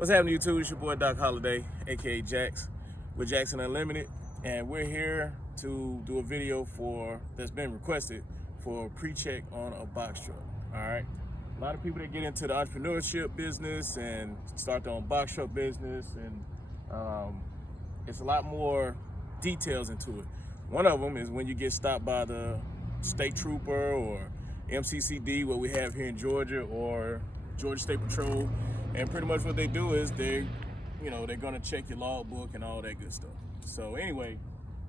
What's happening, YouTube? It's your boy Doc Holiday, aka Jax, with Jackson Unlimited, and we're here to do a video that's been requested for a pre-check on a box truck. All right, a lot of people that get into the entrepreneurship business and start their own box truck business, and it's a lot more details into it. One of them is when you get stopped by the state trooper or MCCD, what we have here in Georgia, or Georgia State Patrol. And pretty much what they do is they're gonna check your logbook and all that good stuff. So anyway,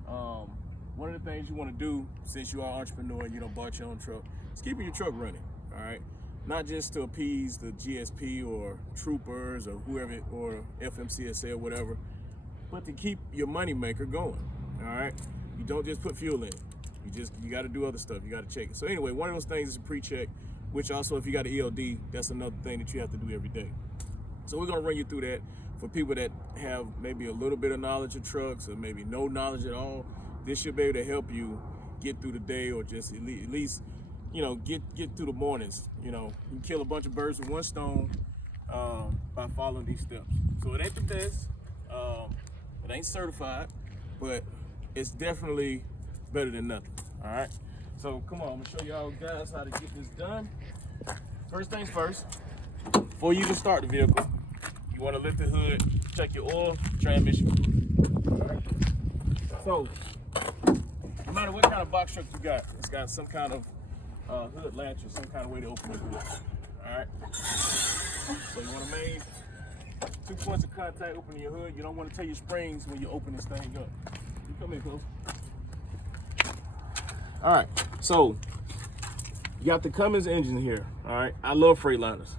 one of the things you want to do, since you are an entrepreneur, you bought your own truck, is keeping your truck running. All right, not just to appease the GSP or troopers or whoever, or FMCSA or whatever, but to keep your money maker going. All right, you don't just put fuel in it. You got to do other stuff. You got to check it. So anyway, one of those things is a pre-check, which also, if you got an ELD, that's another thing that you have to do every day. So we're gonna run you through that for people that have maybe a little bit of knowledge of trucks or maybe no knowledge at all. This should be able to help you get through the day, or just at least get through the mornings. You can kill a bunch of birds with one stone by following these steps. So it ain't the best, it ain't certified, but it's definitely better than nothing. All right, so come on, I'm gonna show y'all guys how to get this done. First things first, before you even start the vehicle, you want to lift the hood, check your oil, transmission. All right. So no matter what kind of box truck you got, it's got some kind of hood latch or some kind of way to open the hood. All right, so you want to make 2 points of contact opening your hood. You don't want to tear your springs when you open this thing up. You come in close. All right, so you got the Cummins engine here. All right, I love Freightliners.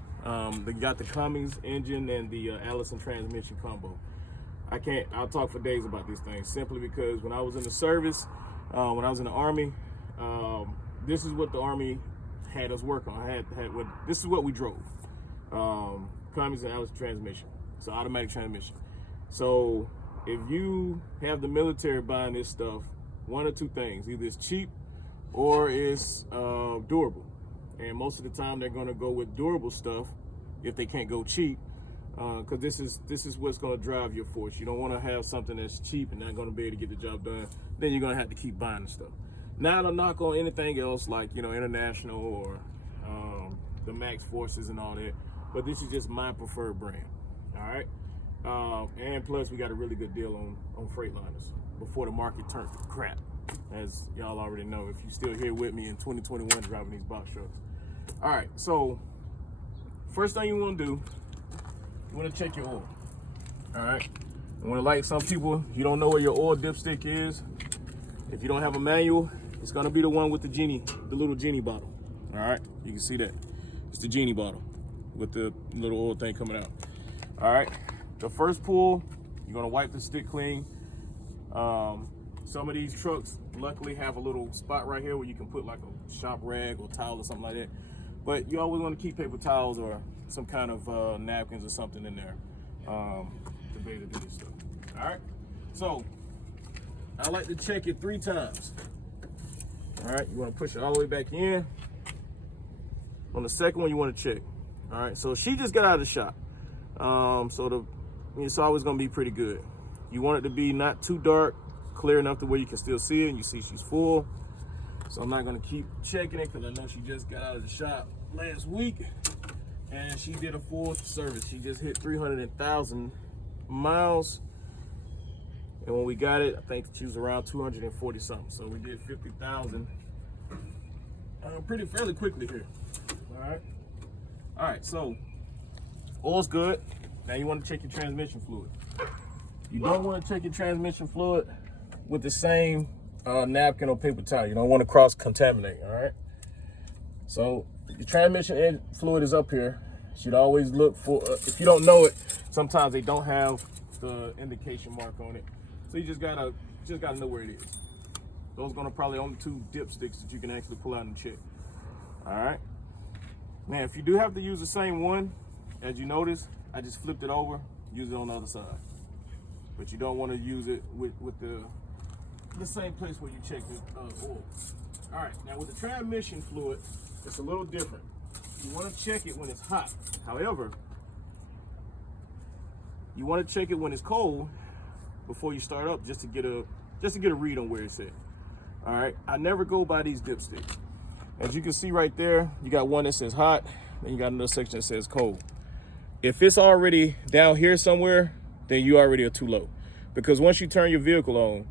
They got the Cummins engine and the Allison transmission combo. I'll talk for days about these things, simply because when I was in the service, when I was in the Army, this is what the Army had us work on. This is what we drove. Cummins and Allison transmission. It's an automatic transmission. So if you have the military buying this stuff, one or two things: either it's cheap or it's durable. And most of the time they're going to go with durable stuff if they can't go cheap, because this is what's going to drive your force. You don't want to have something that's cheap and not going to be able to get the job done. Then you're going to have to keep buying the stuff. Now, to knock on anything else like International or the Max Forces and all that, but this is just my preferred brand. All right, and plus we got a really good deal on Freightliners before the market turned to crap, as y'all already know if you're still here with me in 2021 driving these box trucks. All right, so first thing you want to do, you want to check your oil. All right, and when, like some people, you don't know where your oil dipstick is. If you don't have a manual, it's going to be the one with the little genie bottle. All right, you can see that it's the genie bottle with the little oil thing coming out. All right, the first pull, you're going to wipe the stick clean. Some of these trucks luckily have a little spot right here where you can put like a shop rag or towel or something like that. But you always want to keep paper towels or some kind of napkins or something in there to be able to do this stuff. All right, so I like to check it 3 times. All right, you want to push it all the way back in. On the second one, you want to check. All right, so she just got out of the shop, so it's always going to be pretty good. You want it to be not too dark, clear enough to where you can still see it and you see she's full. So I'm not going to keep checking it because I know she just got out of the shop last week and she did a full service. She just hit 300,000 miles, and when we got it, I think she was around 240 something. So we did 50,000 fairly quickly here. All right, so oil's good. Now you want to check your transmission fluid. You don't want to check your transmission fluid with the same napkin or paper towel. You don't want to cross-contaminate, all right? So the transmission fluid is up here. You should always look for, if you don't know it, sometimes they don't have the indication mark on it. So you just gotta know where it is. Those are gonna probably only 2 dipsticks that you can actually pull out and check. All right. Now, if you do have to use the same one, as you notice, I just flipped it over, use it on the other side. But you don't want to use it with the same place where you check the oil. All right, now with the transmission fluid, it's a little different. You want to check it when it's hot. However, you want to check it when it's cold before you start up, just to get a read on where it's at. All right, I never go by these dipsticks. As you can see right there, you got one that says hot, then you got another section that says cold. If it's already down here somewhere, then you already are too low. Because once you turn your vehicle on,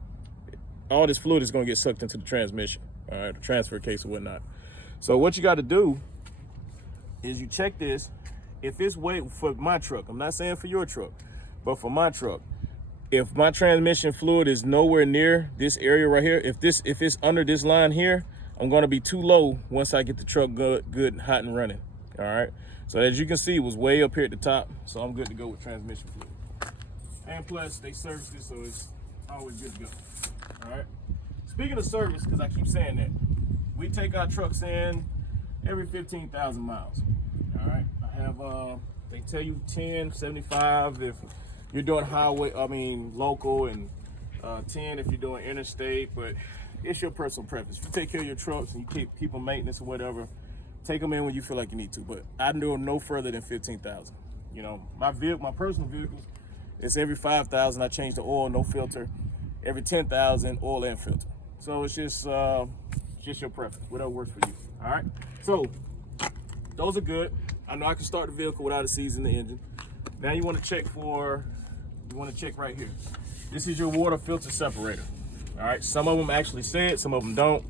all this fluid is going to get sucked into the transmission, all right, the transfer case or whatnot. So what you got to do is you check this. If it's way for my truck, I'm not saying for your truck, but for my truck, if my transmission fluid is nowhere near this area right here, if it's under this line here, I'm going to be too low once I get the truck good, hot and running. All right. So as you can see, it was way up here at the top. So I'm good to go with transmission fluid. And plus, they service this, so it's always good to go. All right. Speaking of service, because I keep saying that, we take our trucks in every 15,000 miles. All right. I have, they tell you 10, 75 if you're doing local, and 10 if you're doing interstate, but it's your personal preference. If you take care of your trucks and you keep them maintenance or whatever, take them in when you feel like you need to, but I do no further than 15,000. You know, my personal vehicles, it's every 5,000. I change the oil, no filter. Every 10,000, oil and filter. So it's just your preference, whatever works for you. All right. So those are good. I know I can start the vehicle without a seize in the engine. Now you want to check right here. This is your water filter separator. All right. Some of them actually say it, some of them don't.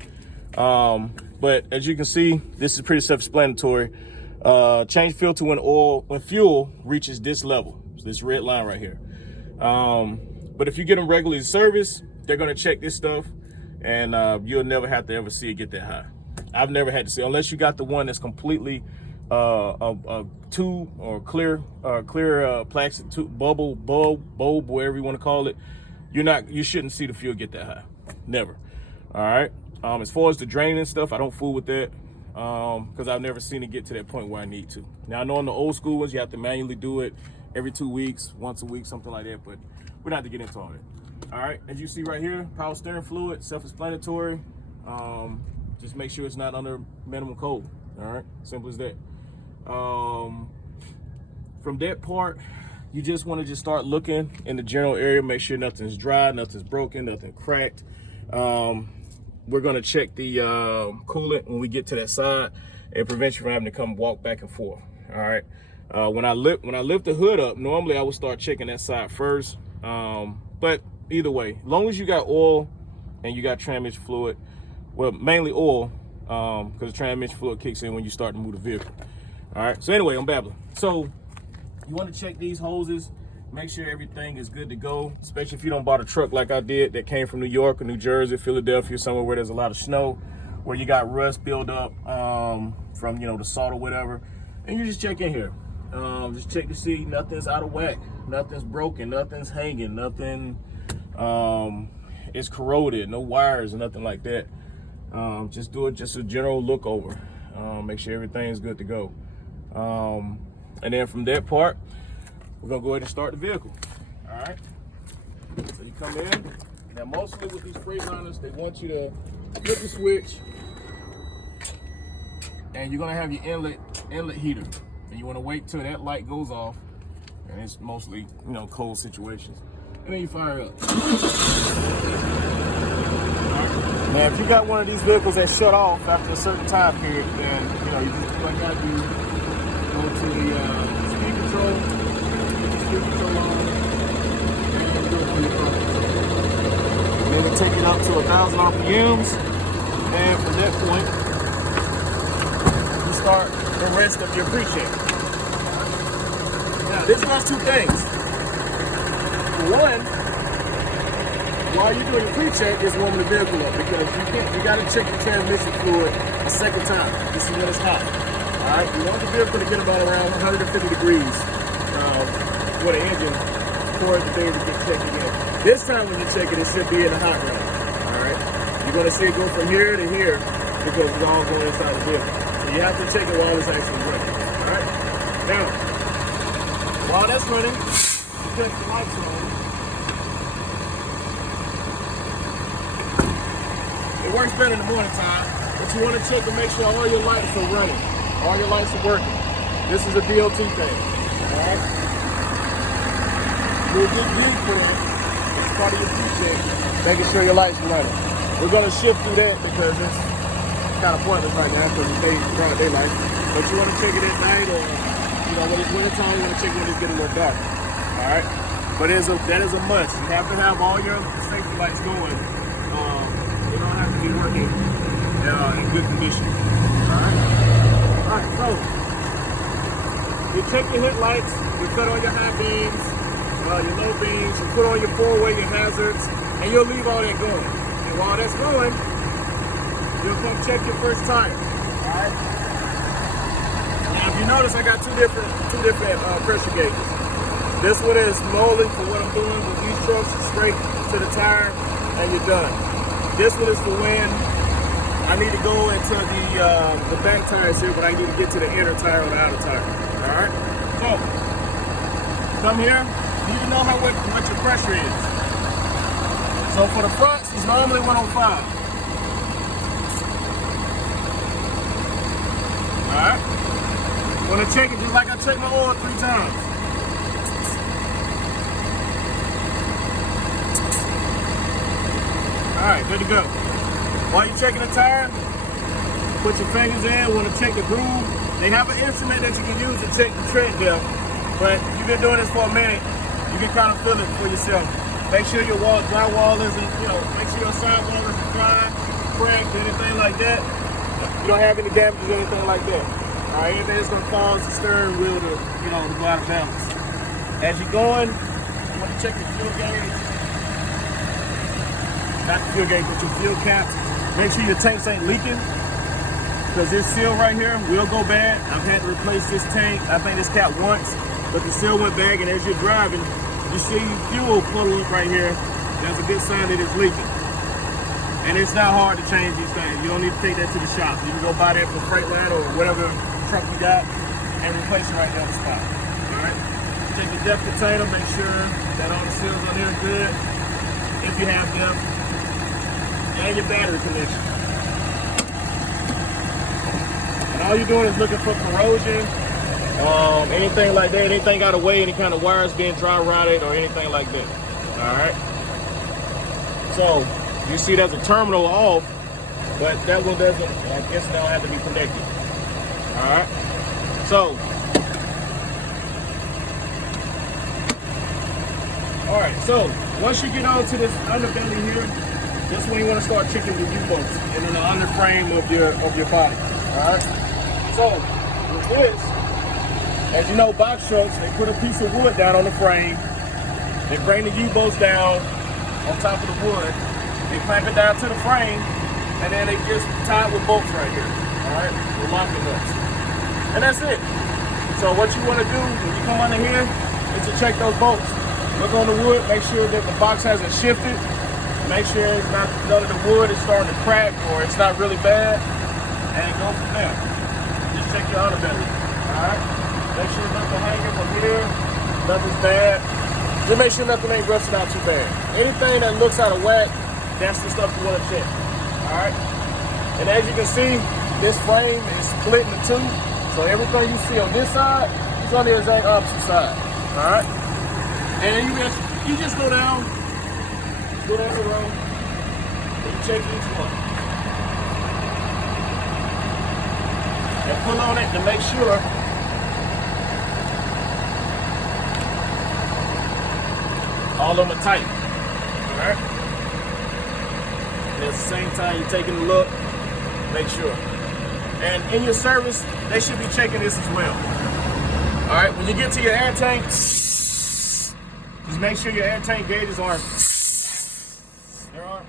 But as you can see, this is pretty self-explanatory. Change filter when fuel reaches this level, this red line right here. But if you get them regularly serviced, they're gonna check this stuff, and you'll never have to ever see it get that high. I've never had to see, unless you got the one that's completely a tube or clear plastic tube, bulb, whatever you want to call it. You shouldn't see the fuel get that high, never. All right. As far as the draining stuff, I don't fool with that because I've never seen it get to that point where I need to. Now, I know in the old school ones, you have to manually do it every 2 weeks, once a week, something like that, but we're not to get into all that. All right, as you see right here, power steering fluid, self-explanatory. Just make sure it's not under minimum code. All right, simple as that. From that part, you just want to just start looking in the general area, make sure nothing's dry, nothing's broken, nothing cracked. We're going to check the coolant when we get to that side and prevent you from having to come walk back and forth. All right. When I lift the hood up, normally I would start checking that side first. But either way, as long as you got oil and you got transmission fluid, well, mainly oil, because the transmission fluid kicks in when you start to move the vehicle. All right. So anyway, I'm babbling. So you want to check these hoses. Make sure everything is good to go, especially if you don't bought a truck like I did that came from New York or New Jersey, Philadelphia, somewhere where there's a lot of snow, where you got rust build up from, the salt or whatever. And you just check in here. Just check to see nothing's out of whack, nothing's broken, nothing's hanging, nothing is corroded, no wires or nothing like that. Just do it, just a general look over. Make sure everything's good to go. And then from that part, we're gonna go ahead and start the vehicle. All right. So you come in. Now, mostly with these Freightliners, they want you to flip the switch, and you're gonna have your inlet heater, and you want to wait till that light goes off, and it's mostly cold situations, and then you fire it up. All right. Now, if you got one of these vehicles that shut off after a certain time period, then you just do like I do. Go to the speed control. Then we take it up to 1,000 RPMs, and from that point, you start the rest of your pre-check. Now, this does two things. One, while you're doing your pre-check, is warming the vehicle up, because you got to check the transmission fluid a second time. This is when it's hot. All right, you want the vehicle to get about around 150 degrees. With an engine for it to be able to get checked again. This time when you check it, it should be in the hot range. All right, you're going to see it go from here to here because it's all going inside the vehicle. So you have to check it while it's actually running. All right. Now, while that's running, you check the lights on. It works better in the morning time, but you want to check to make sure all your lights are running, all your lights are working. This is a DOT thing. All right. you'll get big for that. It's part of your pre-check, making sure your lights are running. We're going to shift through that because it's kind of pointless right now because it's broad daylight. But you want to check it at night or, you know, when it's winter time, you want to check when it's getting a little dark. All right? But that is a must. You have to have all your safety lights going. They don't have to be working in good condition. All right, so you check your headlights, you cut on your high beams, your low beams, you put on your four-way, your hazards, and you'll leave all that going. And while that's going, you'll come check your first tire. All right. Now, if you notice, I got two different pressure gauges. This one is molded for what I'm doing with these trucks, straight to the tire, and you're done. This one is for when I need to go into the back tires here, but I need to get to the inner tire or the outer tire. All right. So come here. You need to know what your pressure is. So for the fronts, it's normally 105. All right. I'm gonna check it just like I check my oil 3 times. All right, good to go. While you're checking the tire, put your fingers in. Want to check the groove. They have an instrument that you can use to check the tread depth, but if you've been doing this for a minute, you can kind of feel it for yourself. Make sure your drywall isn't, make sure your sidewall isn't dry, cracked, anything like that. You don't have any damages or anything like that. All right, anything that's going to cause the steering wheel to, to go out of balance. As you're going, you want to check your fuel gauge. Not the fuel gauge, but your fuel caps. Make sure your tanks ain't leaking, because this seal right here will go bad. I've had to replace this tank, I think this cap once, but the seal went bad, and as you're driving, you see fuel puddle up right here. That's a good sign that it's leaking. And it's not hard to change these things. You don't need to take that to the shop. You can go buy that from Freightliner or whatever truck you got and replace it right there on the spot. All right? Check the depth container, make sure that all the seals on here are good, if you have them, and your battery connection. And all you're doing is looking for corrosion, anything like that, anything out of the way, any kind of wires being dry rotted or anything like that. All right. So you see there's a terminal off, but that one doesn't. I guess they don't have to be connected. All right. So, all right. So once you get onto this underbelly here, this is when you want to start checking the U-bolts and then the under frame of your body. All right. So with this, as you know, box trucks, they put a piece of wood down on the frame. They bring the U-bolts down on top of the wood. They clamp it down to the frame, and then they just tie it with bolts right here. All right, with locking nuts. And that's it. So what you want to do when you come under here is to check those bolts. Look on the wood, make sure that the box hasn't shifted. Make sure it's not, none of the wood is starting to crack or it's not really bad, and go from there. Just check your underbelly. All right. Make sure nothing hanging from here, nothing's bad. Just make sure nothing ain't rusted out too bad. Anything that looks out of whack, that's the stuff you want to check. All right. And as you can see, this frame is split into two. So everything you see on this side is on the exact opposite side. All right. And then you just go down the row, and you check each one. And pull on it to make sure all of them are tight. All right. And at the same time, you're taking a look, make sure. And in your service, they should be checking this as well. All right. When you get to your air tank, just make sure your air tank gauges aren't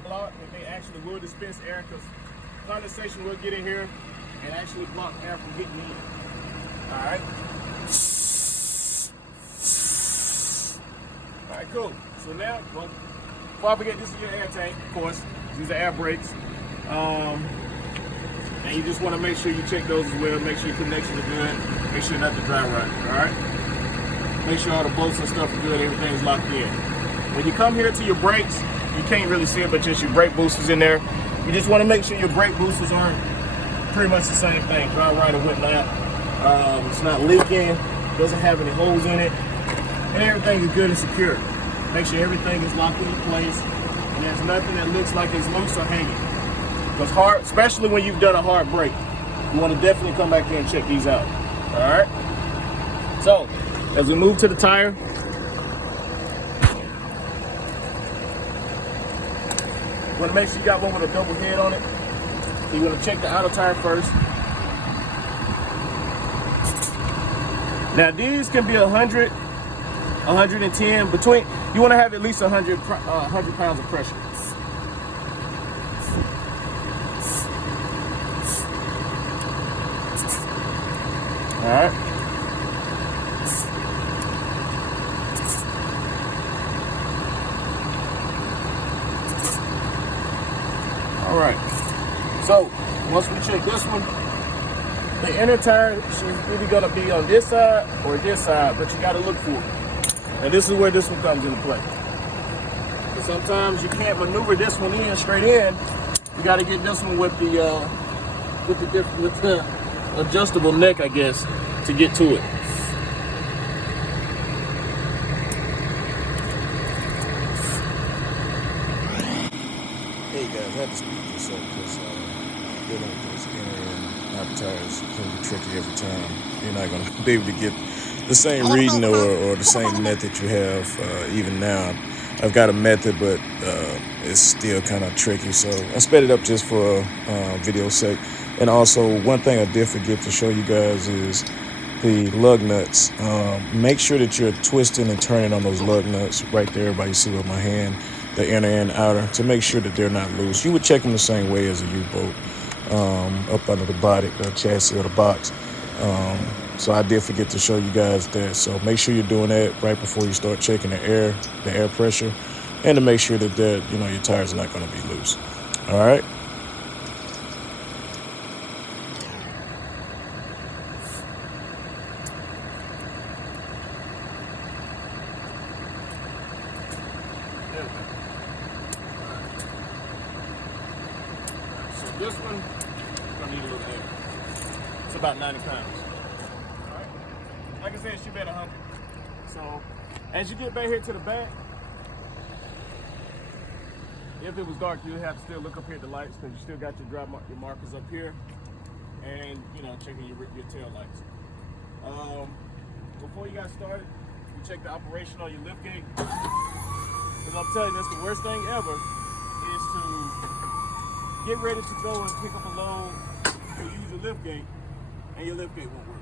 blocked. If they actually will dispense air, because condensation will get in here and actually block air from getting in. All right. All right, cool. So now, well, before I forget, this is your air tank, of course. These are air brakes. And you just want to make sure you check those as well. Make sure your connections are good. Make sure nothing dry rot. All right. Make sure all the bolts and stuff are good. Everything's locked in. When you come here to your brakes, you can't really see it, but just your brake boosters in there. You just want to make sure your brake boosters aren't pretty much the same thing. Dry rot or whatnot. It's not leaking. Doesn't have any holes in it. And everything is good and secure. Make sure everything is locked into place and there's nothing that looks like it's loose or hanging. Because hard, especially when you've done a hard break, you want to definitely come back here and check these out. All right. So as we move to the tire, you want to make sure you got one with a double head on it. So you want to check the outer tire first. Now these can be 100, 110 between. You want to have at least 100 pounds of pressure. All right. All right. So once we check this one, the inner tire is either gonna be on this side or this side, but you gotta look for it. And this is where this one comes into play. And sometimes you can't maneuver this one in straight in. You gotta get this one with the adjustable neck, I guess, to get to it. Hey guys, I had to speed this up because dealing with those inner and outer tires can be tricky every time. You're not going to be able to get the same reading or the same method you have even now. I've got a method, but it's still kind of tricky. So I sped it up just for video sake. And also, one thing I did forget to show you guys is the lug nuts. Make sure that you're twisting and turning on those lug nuts right there by you see with my hand, the inner and outer, to make sure that they're not loose. You would check them the same way as a U-boat, up under the body, the chassis or the box. So I did forget to show you guys that. So make sure you're doing that right before you start checking the air pressure, and to make sure that your tires are not going to be loose. All right. So this one, you're gonna need a little air. It's about 90 pounds. All right. Like I said, it should be at 100. So as you get back here to the back, if it was dark, you'd have to still look up here at the lights because you still got your markers up here, and checking your tail lights. Before you got started, you check the operation on your lift gate. Because I'm telling you, that's the worst thing ever is to get ready to go and pick up a load to use your lift gate, and your lift gate won't work.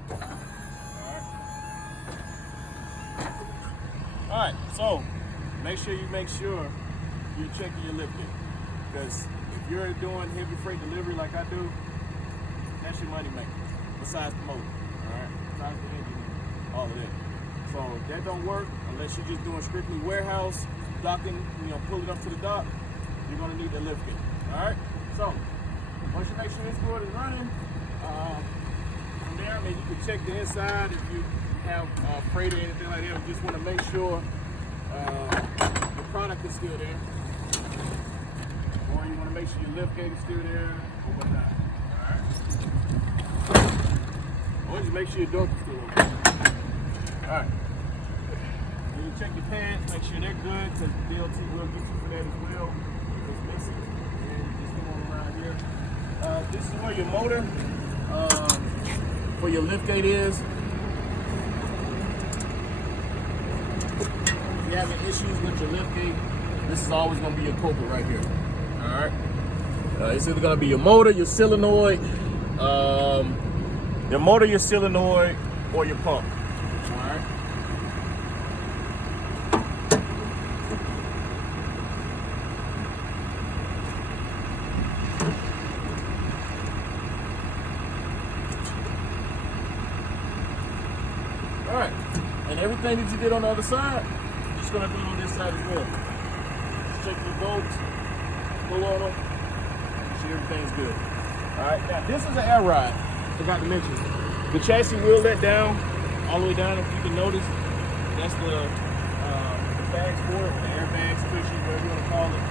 All right, so make sure you're checking your lift gate, because if you're doing heavy freight delivery like I do, that's your money maker, besides the motor, all right, besides the engine, all of that. So that don't work unless you're just doing strictly warehouse docking, pull it up to the dock, you're gonna need the lift gate, all right? So once you make sure this board is running, from there, you can check the inside if you have freight or anything like that. You just want to make sure the product is still there, or you want to make sure your lift gate is still there, or whatnot. All right. Or just make sure your door is still open. All right. You check your pads, make sure they're good, because the DLT will get you for that as well if it's missing. And just come on around here. This is where your motor for your lift gate is. If you're having issues with your lift gate, this is always going to be your culprit right here. All right. It's either going to be your motor, your solenoid, or your pump. All right. All right, and everything that you did on the other side, you're just gonna do it on this side as well. Just check your bolts, pull on them, make sure everything's good. All right, now this is an air ride. Forgot to mention, the chassis will let down all the way down. If you can notice, that's the bags for it, the airbags, cushion, whatever you want to call it.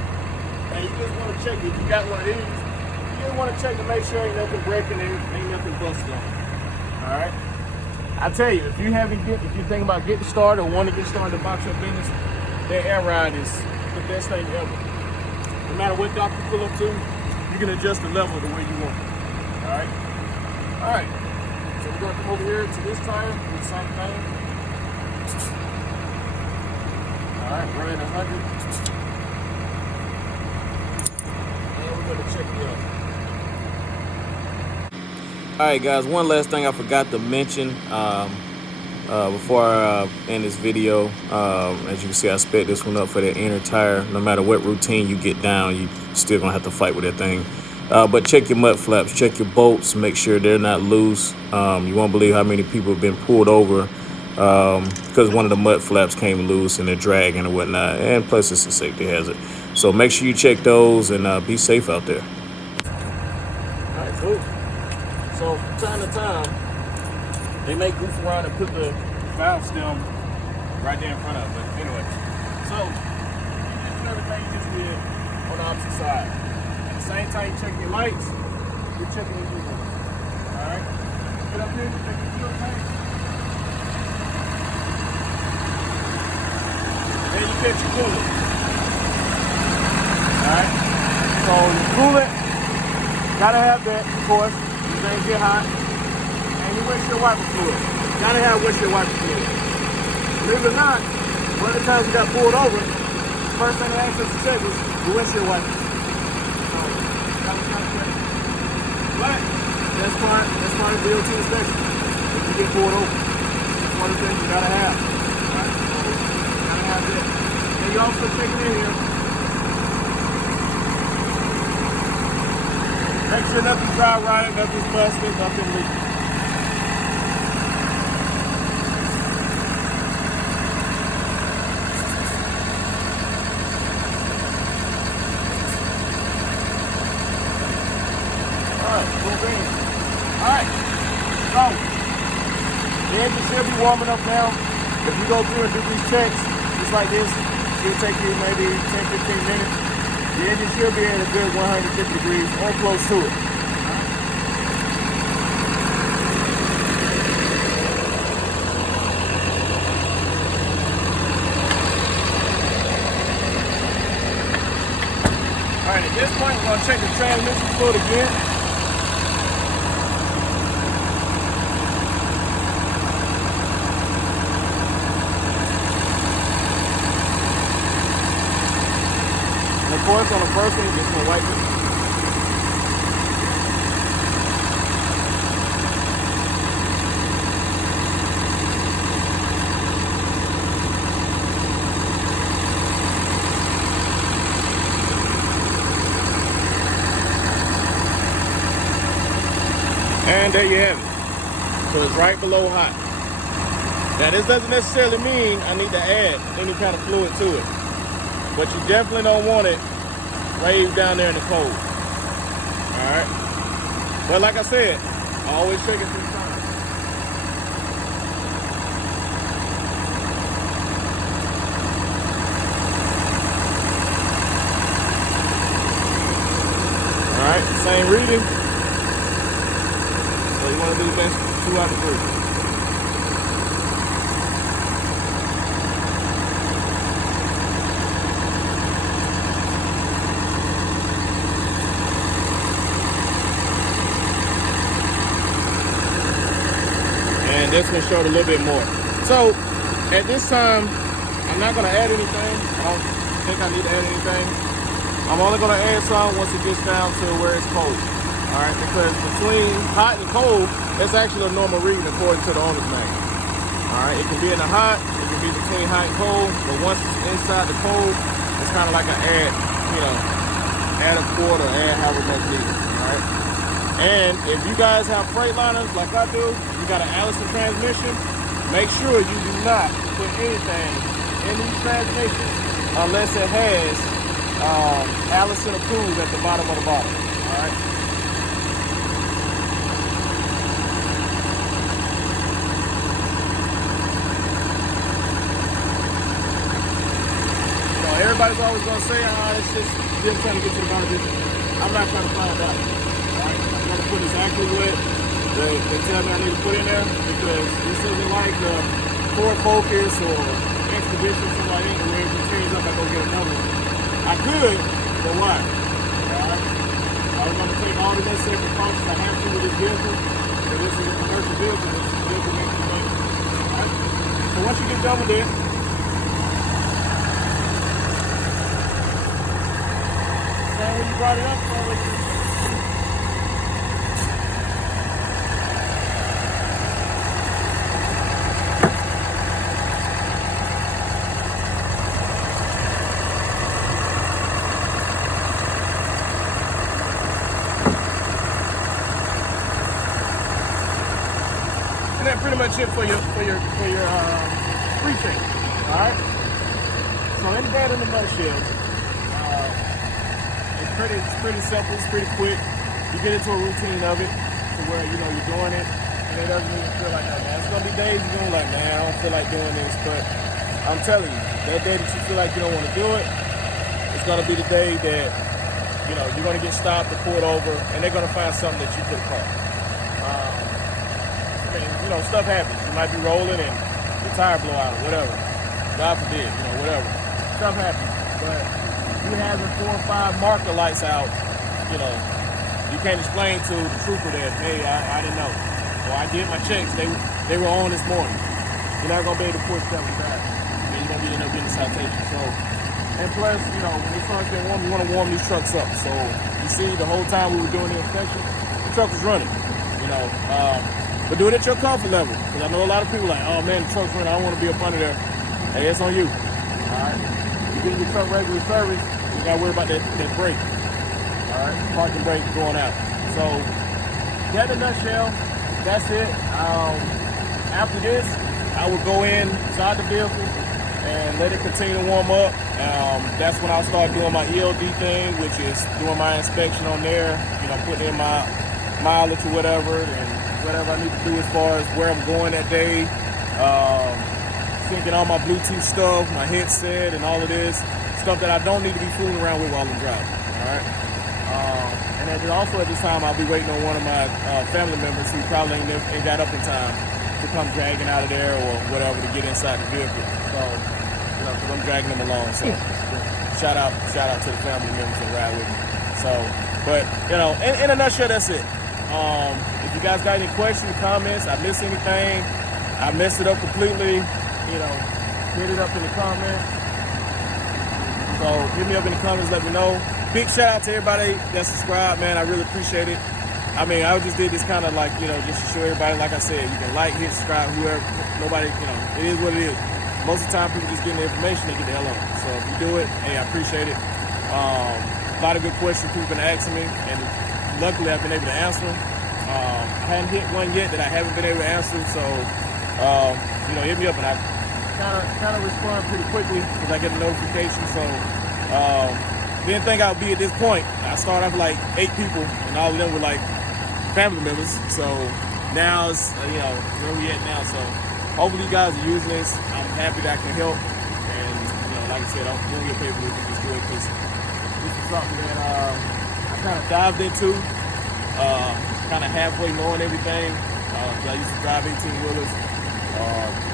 And you just want to check if you got one of these. You just want to check to make sure ain't nothing breaking, ain't nothing busted on. All right. I tell you, if you're thinking about getting started or want to get started in box shop business, that air ride is the best thing ever. No matter what dock you pull up to, you can adjust the level the way you want. All right. All right. So we're gonna come over here to this tire, do the same thing. All right, run at 100. And we're gonna check the other. All right, guys, one last thing I forgot to mention before I end this video. As you can see, I sped this one up for the inner tire. No matter what routine you get down, you still gonna have to fight with that thing. But check your mud flaps, check your bolts, make sure they're not loose. You won't believe how many people have been pulled over because one of the mud flaps came loose and they're dragging or whatnot. And plus, it's a safety hazard. So make sure you check those and be safe out there. All right, cool. So from time to time, they may goof around and put the valve stem right there in front of it. But anyway, so you just do everything you just did on the opposite side. At the same time you check your lights, you're checking your fuel. All right? Get up here, check your fuel tank. Then you get your coolant. All right? So your coolant, gotta have that, of course. Things get hot, and you windshield wiper fluid. Gotta have windshield wiper fluid. Believe it or not, one of the times we got pulled over, the first thing they asked us to check was the windshield wipers. So that was kind of crazy. But that's part of DOT inspection. If you get pulled over, that's one of the things you gotta have. Right? So gotta have that. And you also check it in here. Make sure nothing's dry rotted, nothing's busted, nothing leaking. Alright, cool beans. Alright, so the engine should be warming up now. If you go through and do these checks, just like this, it should take you maybe 10-15 minutes. The engine should be at a good 150 degrees or close to it. All right, at this point, we're gonna check the transmission fluid again. And of course, on the first one, you're just gonna wipe it. And there you have it. So it's right below hot. Now this doesn't necessarily mean I need to add any kind of fluid to it. But you definitely don't want it way down there in the cold. Alright? But like I said, I always check it 3 times. Alright, same reading. So you want to do the best 2 out of 3. And this one showed a little bit more. So at this time, I'm not going to add anything. I don't think I need to add anything. I'm only going to add some once it gets down to where it's cold. All right, because between hot and cold, that's actually a normal reading according to the owner's manual. All right, it can be in the hot, it can be between hot and cold, but once it's inside the cold, it's kind of like an add, add a quart or add however much needed. All right. And if you guys have Freightliners like I do, you got an Allison transmission, make sure you do not put anything in these transmissions unless it has Allison approved at the bottom of the bottle. All right. So everybody's always gonna say, it's just trying to get to the bottom of it. I'm not trying to find out. I'm going to put exactly what they tell me I need to put in there, because this isn't like the Ford Focus or Expedition condition, so like, ain't ready to change up, I go get another one. I could, but why? Alright? I was gonna take all the necessary precautions I have to with this vehicle, but this is a commercial vehicle, this vehicle makes me money. Alright? So once you get done with it, when you brought it up, and that's pretty much it for your pre-training. All right. So in that, in the nutshell. It's pretty simple, it's pretty quick. You get into a routine of it to where, you know, you're doing it and it doesn't even feel like that, man. It's gonna be days you're gonna be like, man, I don't feel like doing this, but I'm telling you, that day that you feel like you don't want to do it, it's gonna be the day that, you know, you're gonna get stopped or pulled over and they're gonna find something that you could have caught. I mean, you know, stuff happens. You might be rolling and your tire blow out or whatever. God forbid, you know, whatever. Stuff happens, but you having 4 or 5 marker lights out, you know, you can't explain to the trooper that, hey, I didn't know. Or I did my checks, they were on this morning. You're not gonna be able to push them back. And you're gonna end up getting a citation. So, and plus, you know, when the sun's getting warm, you wanna warm these trucks up. So you see the whole time we were doing the inspection, the truck was running, you know. But do it at your comfort level. Because I know a lot of people like, oh man, the truck's running, I don't wanna be up under there. Hey, it's on you. Alright. Getting your truck regular service, you gotta worry about that brake. Alright, parking brake going out. So, that in a nutshell, that's it. After this, I would go inside the vehicle and let it continue to warm up. That's when I'll start doing my ELD thing, which is doing my inspection on there, you know, putting in my mileage or whatever, and whatever I need to do as far as where I'm going that day. Syncing all my Bluetooth stuff, my headset, and all of this stuff that I don't need to be fooling around with while I'm driving. All right. And then also at this time, I'll be waiting on one of my family members who probably ain't got up in time to come dragging out of there or whatever to get inside the vehicle. So, you know, because I'm dragging them along. So, shout out to the family members that ride with me. So, but you know, in a nutshell, that's it. If you guys got any questions, comments, I missed anything, I messed it up completely, you know, hit it up in the comments. So hit me up in the comments, let me know. Big shout out to everybody that subscribed, man. I really appreciate it. I mean, I just did this kind of like, you know, just to show everybody, like I said, you can like, hit, subscribe, whoever, nobody, you know, it is what it is. Most of the time, people just getting the information, they get the hell on. So if you do it, hey, I appreciate it. A lot of good questions people been asking me, and luckily I've been able to answer them. I haven't hit one yet that I haven't been able to answer, so, you know, hit me up, and I kind of respond pretty quickly because I get a notification. So didn't think I'd be at this point. I started off with like 8 people, and all of them were like family members. So now it's you know, where we at now. So hopefully you guys are using this. I'm happy that I can help, and you know, like I said, I'm doing your paper with this good because this is something that I kind of dived into, kind of halfway knowing everything. I used to drive 18-wheelers.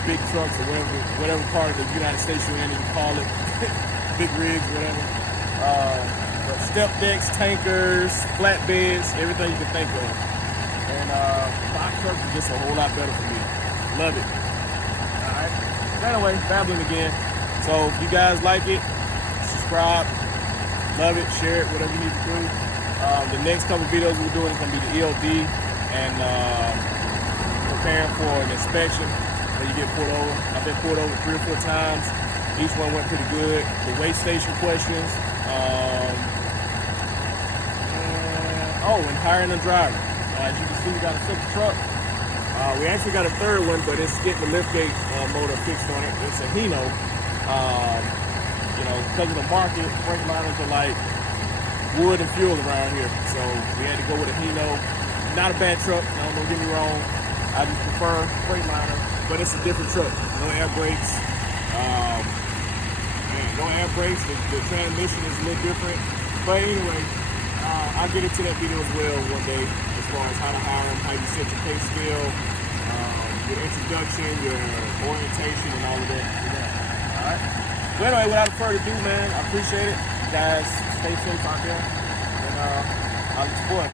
Big trucks or whatever part of the United States you're in, you can call it, big rigs, whatever. Step decks, tankers, flatbeds, everything you can think of. And box trucks are just a whole lot better for me. Love it. All right. Anyway, babbling again. So if you guys like it, subscribe, love it, share it, whatever you need to do. The next couple videos we're doing is going to be the ELD and preparing for an inspection. You get pulled over. I've been pulled over 3 or 4 times. Each one went pretty good. The weigh station questions. And hiring a driver. As you can see, we got a 6 truck. We actually got a 3rd one, but it's getting the liftgate motor fixed on it. It's a Hino. You know, because of the market, Freightliners are like wood and fuel around here. So we had to go with a Hino. Not a bad truck. Don't get me wrong. I just prefer Freightliner. But it's a different truck. No air brakes. No air brakes. The transmission is a little different. But anyway, I'll get into that video as well one day as far as how to hire them, how you set your pay scale, your introduction, your orientation, and all of that. right. But anyway, without further ado, man, I appreciate it. You guys, stay safe out there, and I'll support.